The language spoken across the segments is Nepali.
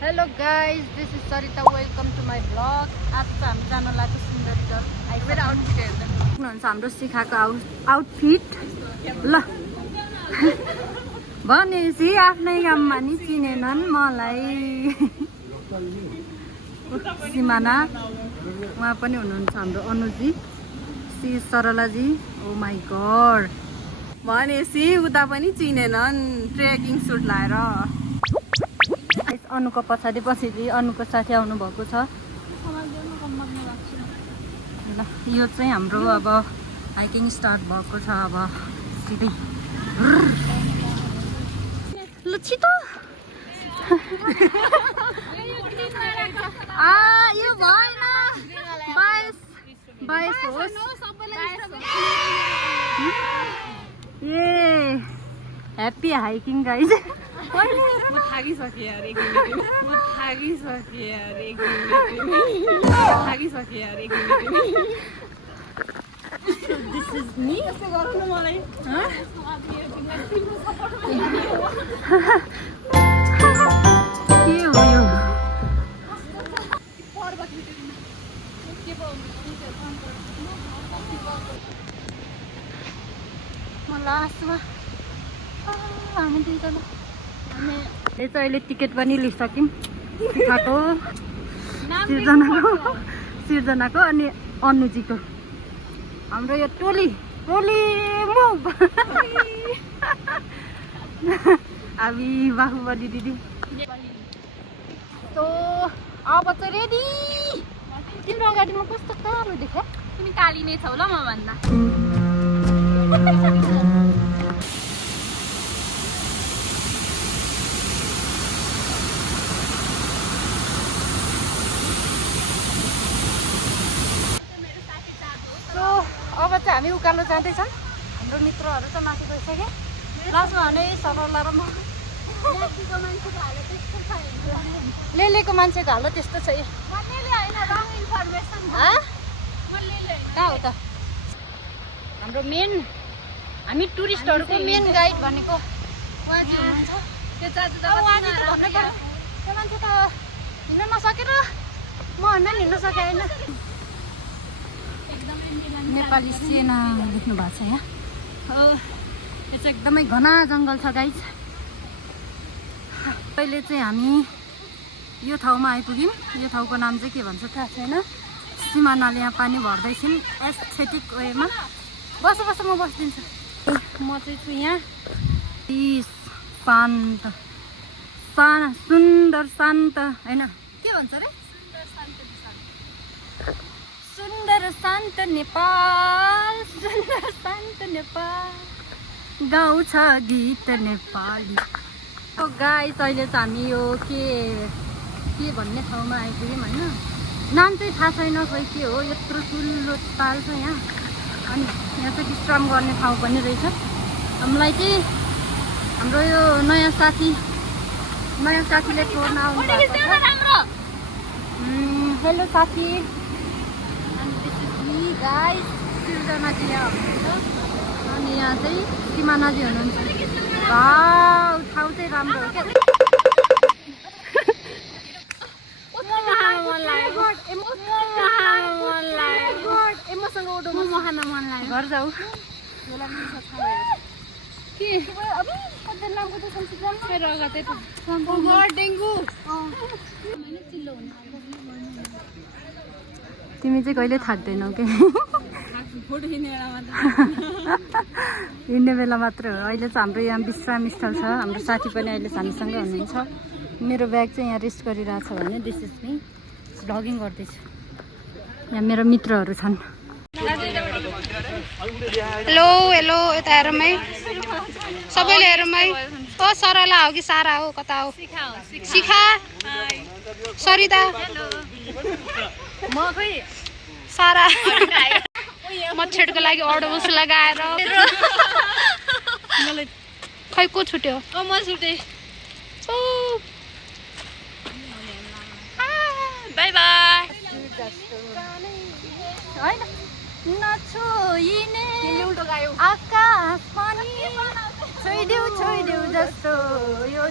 Hello guys, this is Sarita. Welcome to my vlog. आज चाहिँ हामी जान लाग्यो सुन्दरीगढ। मेरो आउटफिट हेर्नुहुन्छ हाम्रो शिखाको आउटफिट ल भनेपछि आफ्नै गाउँमा नि चिनेनन् मलाई। सिमाना उहाँ पनि हुनुहुन्छ हाम्रो Anuji, C सरलाजी। Oh my God भनेपछि उता पनि चिनेनन् ट्रेकिङ सुट लाएर। अनुको पछाडि अनुको साथी आउनु भएको छ। ल यो चाहिँ हाम्रो अब हाइकिङ स्टार्ट भएको छ। अब सिधै ल छिटो यो भएन 22 होस्। ए ह्याप्पी हाइकिङ गाइज। म थाकिसकेँ यार एक मिनेट। This is me. यस्तो गरौँ न मलाई। के हो यो? हामी दुईजना यो चाहिँ अहिले टिकट पनि लिइसक्यौँ। शिखाको, सिर्जनाको अनि अनुजीको। हाम्रो यो टोली मुभ। हामी बाहुबली दिदी। तो अब चाहिँ रेडी। तिम्रो अगाडिमा कस्तो कालो देखा? तिमी काली नै छौ ल म भन्दा। अब चाहिँ हामी उकालो जाँदैछौँ। हाम्रो मित्रहरू चाहिँ माथि गइसके। लास्टमा भने सरला र म। लेलेको मान्छेको हालत त्यस्तो छ। कहाँ हो त हाम्रो मेन? हामी टुरिस्टहरूको मेन गाइड भनेको त्यो मान्छे त हिँड्न नसकेर म हिँड्न सकेँ होइन। नेपाली सेना देख्नु भएको छ यहाँ। यो चाहिँ एकदमै घना जङ्गल छ गाइज। अहिले चाहिँ हामी यो ठाउँमा आइपुग्यौँ। यो ठाउँको नाम चाहिँ के भन्छ थाहा छैन। सिमानाले यहाँ पानी भर्दैछौँ एस्थेटिक वेमा। बस म बसिदिन्छु। म चाहिँ छु यहाँ शान्त सुन्दर शान्त होइन के भन्छ रे? सुन्दर शान्त नेपाल, सुन्दर शान्त नेपाल, गाउँछ गीत नेपाली। गाइस अहिले चाहिँ हामी यो के भन्ने ठाउँमा आइपुग्यौँ होइन। नाम चाहिँ थाहा छैन खोइ के हो। यत्रो ठुलो ताल छ यहाँ। अनि यहाँ चाहिँ विश्राम गर्ने ठाउँ पनि रहेछ। हामीलाई चाहिँ हाम्रो यो नयाँ साथीले छोड्न आउनु भएको छ। हेलो साथी। गाइस सिर्जनाजी यहाँ हुनुहुन्छ अनि यहाँ चाहिँ सिमानाजी हुनुहुन्छ। ठाउँ चाहिँ राम्रो हो क्या। घर जाऊ तिमी चाहिँ कहिले थाक्दैनौ के? हिँड्ने बेला मात्र हो। अहिले चाहिँ हाम्रो यहाँ विश्राम स्थल छ। हाम्रो साथी पनि अहिले हामीसँग हुनुहुन्छ। मेरो ब्याग चाहिँ यहाँ रेस्ट गरिरहेछ भने दिस इज मी भ्लगिङ गर्दैछु। यहाँ मेरो मित्रहरू छन्। हेलो यता हेरौँ है सबैले हेरौँ है। ओ सरला हो कि सारा हो कता हो? शिखा सरिता म खै सारा मच्छरको लागि अडोस लगाएर खै को छुट्यो? म छुटे। By by. नछोइने आकाश पनि छोइदेऊ जस्तो यो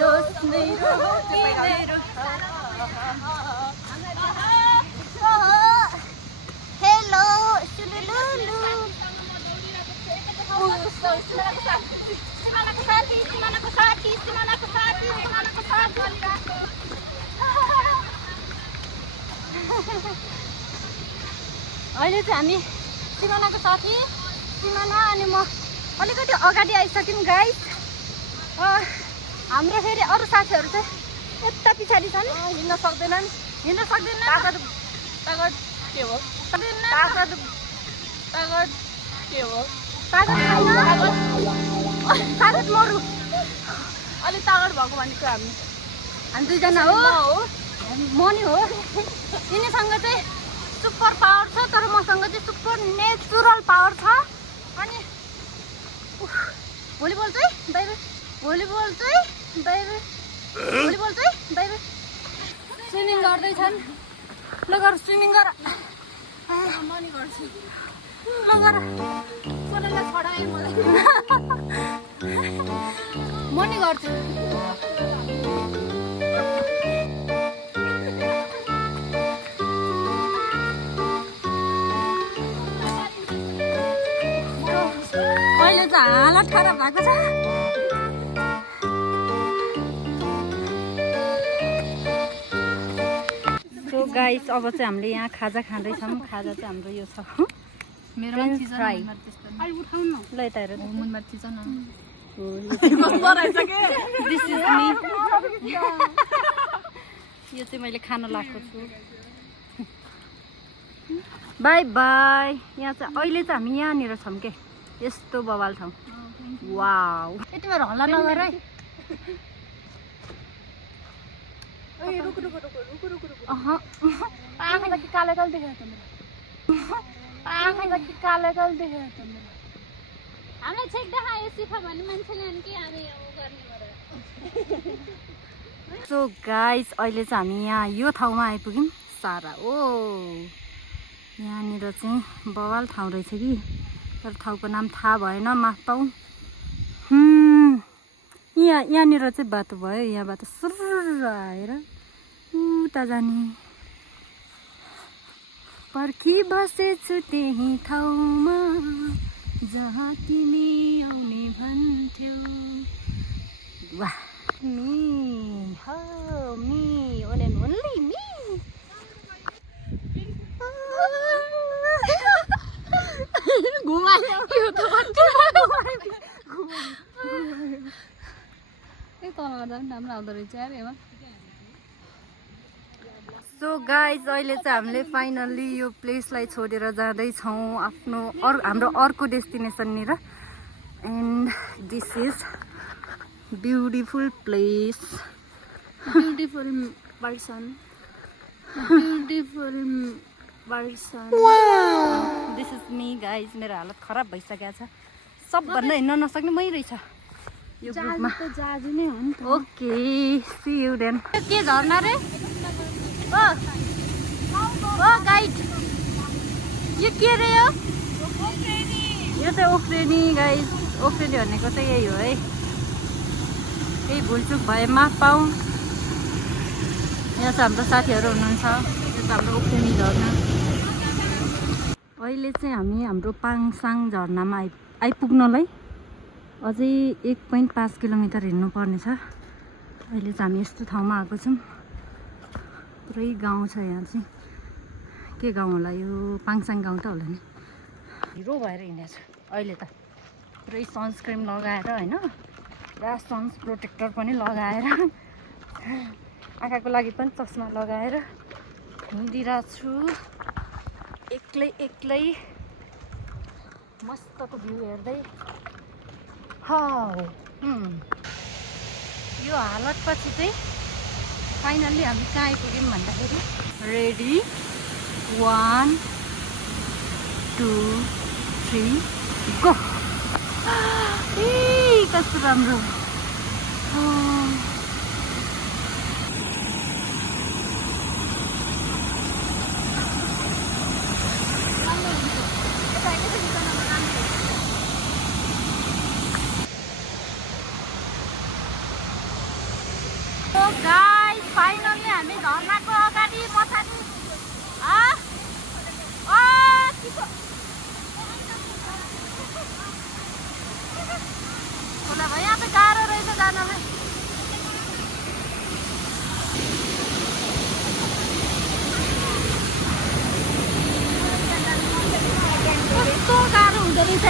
दोष हेलो सुलुलुलु सिमानाको साथी अहिले चाहिँ हामी सिमानाको साथी सिमाना अनि म अलिकति अगाडि आइसक्यौँ गाइस। हाम्रो फेरि अरू साथीहरू चाहिँ यता पछाडि छन्, हिँड्न सक्दैनन्। तागत के हो? तागत मरु अलिक तागत भएको भनेको हामी दुईजना हो, म नि हो। यिनीसँग चाहिँ सुपर पावर छ, तर मसँग चाहिँ सुपर नेचुरल पावर छ। अनि भलिबल चाहिँ बाहिर स्विमिङ गर्दैछन्। ल गर स्विमिङ गर, म नि गर्छु। ल गर। सोनालाई छडाएँ मलाई। म नि गर्छु। अहिले चाहिँ हालत खराब भएको छ। सो गाइस, अब चाहिँ हामीले यहाँ खाजा खाँदैछौँ। खाजा चाहिँ हाम्रो यो छ फ्रेन्च फ्राई। ल यता हेर, दिस इज मी। यो चाहिँ मैले खान लागेको छु। By by. यहाँ चाहिँ अहिले चाहिँ हामी यहाँनिर छौँ के, यस्तो बवाल ठाउँ। वाउ, यति बेला हल्ला नगर है। आँखा जति कालो कालो देखेको त मेरो। आँखा जति कालो कालो देखेको त मेरो। हामीलाई चेक देखायो सिखा भन्ने मान्छेले अनि के हामी गर्ने गरेर। सो गाइस, अहिले चाहिँ हामी यहाँ यो ठाउँमा आइपुग्यौँ। सारा ओ यहाँनिर चाहिँ बवाल ठाउँ रहेछ कि, तर ठाउँको नाम थाहा भएन, माफ पाऊ। यहाँनिर चाहिँ बाटो भयो, यहाँबाट सुरु आएर उता जाने। पर्खी बसेछु त्यही ठाउँमा जहाँ तिमी आउने भन्थ्यौ। वाह, मी हो me one and only me. घुमायो यो त सो गाइज, अहिले चाहिँ हामीले फाइनल्ली यो प्लेसलाई छोडेर जाँदैछौँ आफ्नो हाम्रो अर्को डेस्टिनेसननिर। And this is beautiful place. Beautiful person. This is me guys. मेरो हालत खराब भइसकेको छ, सबभन्दा हिँड्न नसक्ने मै रहेछ यो ग्रुपमा। जाजु नै हो नि त। Okay, see you then. के झर्ना रे? ओ गाइड, यो के रे? यो चाहिँ ओफ्रेनी गाइज। ओफ्रेनी भनेको चाहिँ यही हो है। केही भुलचुक भए माफ पाऊ। यहाँ चाहिँ हाम्रो साथीहरू हुनुहुन्छ। यो चाहिँ हाम्रो ओफ्रेनी झर्ना। अहिले चाहिँ हामी हाम्रो पाङसाङ झर्नामा आइपुग्नलाई अझै 1.5 किलोमिटर हिँड्नु पर्नेछ। अहिले चाहिँ हामी यस्तो ठाउँमा आएको छौँ। पुरै गाउँ छ यहाँ चाहिँ। के गाउँ होला यो? पाङसाङ गाउँ त होला नि। हिरो भएर हिँडेको छु अहिले त। पुरै सनस्क्रिन लगाएर होइन, पुरा सन्स प्रोटेक्टर पनि लगाएर, आँखाको लागि पनि चस्मा लगाएर हिँडिरहेको छु एक्लै मस्तको भ्यू हेर्दै। यो हालतपछि चाहिँ फाइनल्ली हामी कहाँ आइपुग्यौँ भन्दाखेरि, रेडी 1 2 3 गो। ए कस्तो राम्रो। गाइस फाइनली हामी झर्नाको अगाडि पछाडि यहाँ त गाह्रो रहेछ जानलाई। कस्तो गाह्रो हुँदो रहेछ।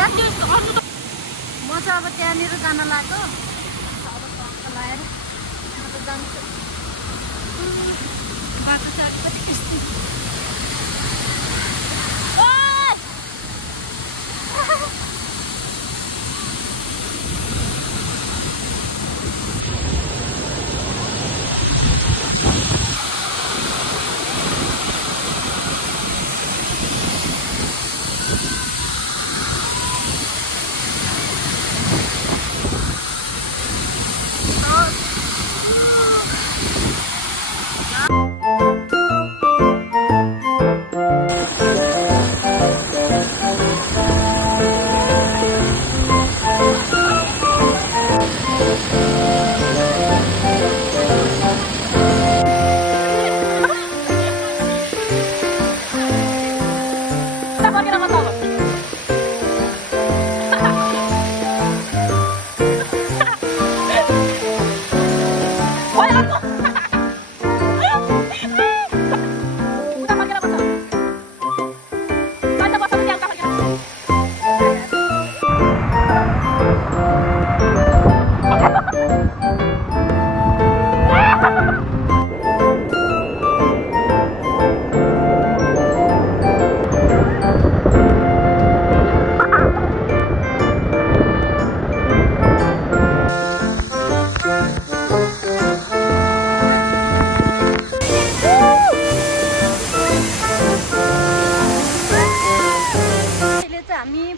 म चाहिँ अब त्यहाँनिर जान लाग्यो। अब लाएर म त जान्छु। बाटो चाहिँ अलिकति यस्तै।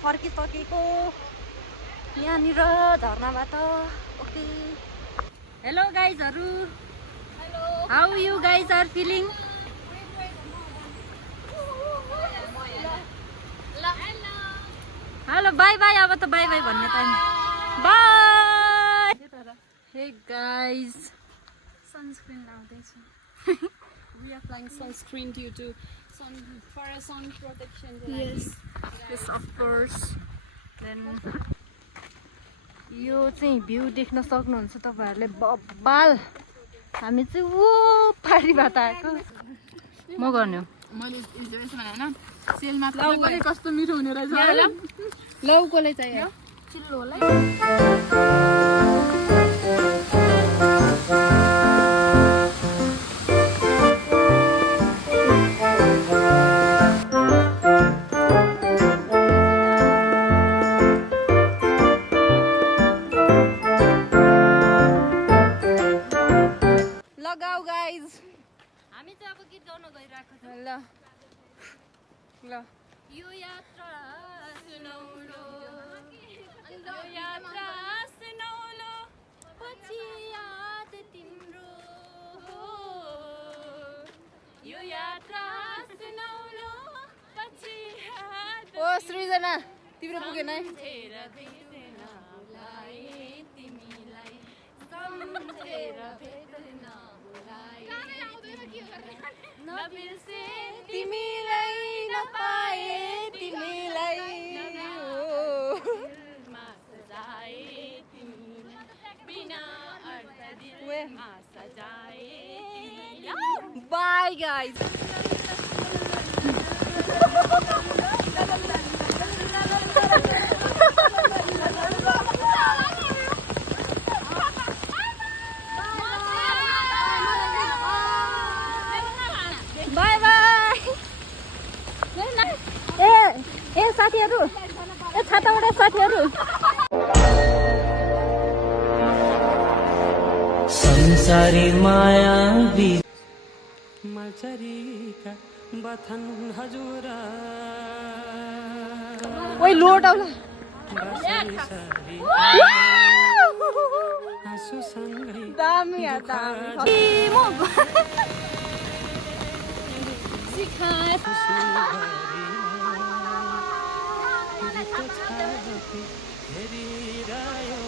फर्किसकेको यहाँनिर झर्नाबाट। ओके हेलो गाइजहरू, how you guys are feeling? Hello bye bye. अब त बाई बाई भन्ने time. Bye. Hey guys Sunscreen लाउँदैछु। We are applying sunscreen due to for a sun protection. Yes, yes of course. Then यो चाहिँ भ्यू देख्न सक्नुहुन्छ तपाईहरुले बब्बाल। हामी चाहिँ वो पारीबाट आएको। म गर्ने हो। मैले हिजो यसो भने हैन सेलमा पनि कस्तो मिठो हुने रहेछ। लौकोले चाहियो चिल्लोलाई। लगाऊ गाइज। हामी चाहिँ अब गीत गाउन गइरहेको छौँ। ल ल यो यात्रा सुनौलो, यो यात्रा सुनौलो, पछि याद तिम्रो हो। यो यात्रा सुनौलो, पछि याद। ओ सृजना तिम्रो पुगेन है। तिमीलाई सम्झेर भेट्न नबिर्से तिमीलाई नपाए तिमीलाई सजाए तिमीलाई बिना अर्थ दिलमा सजाए। By guys. ए साथीहरु, ए छाताबाट साथीहरु, संसारी माया बी मचरीका बथन हजुरा। ओइ लोट आउला। आँसु सँगै दामी यार दामी। सिखाए हेरिरह्यो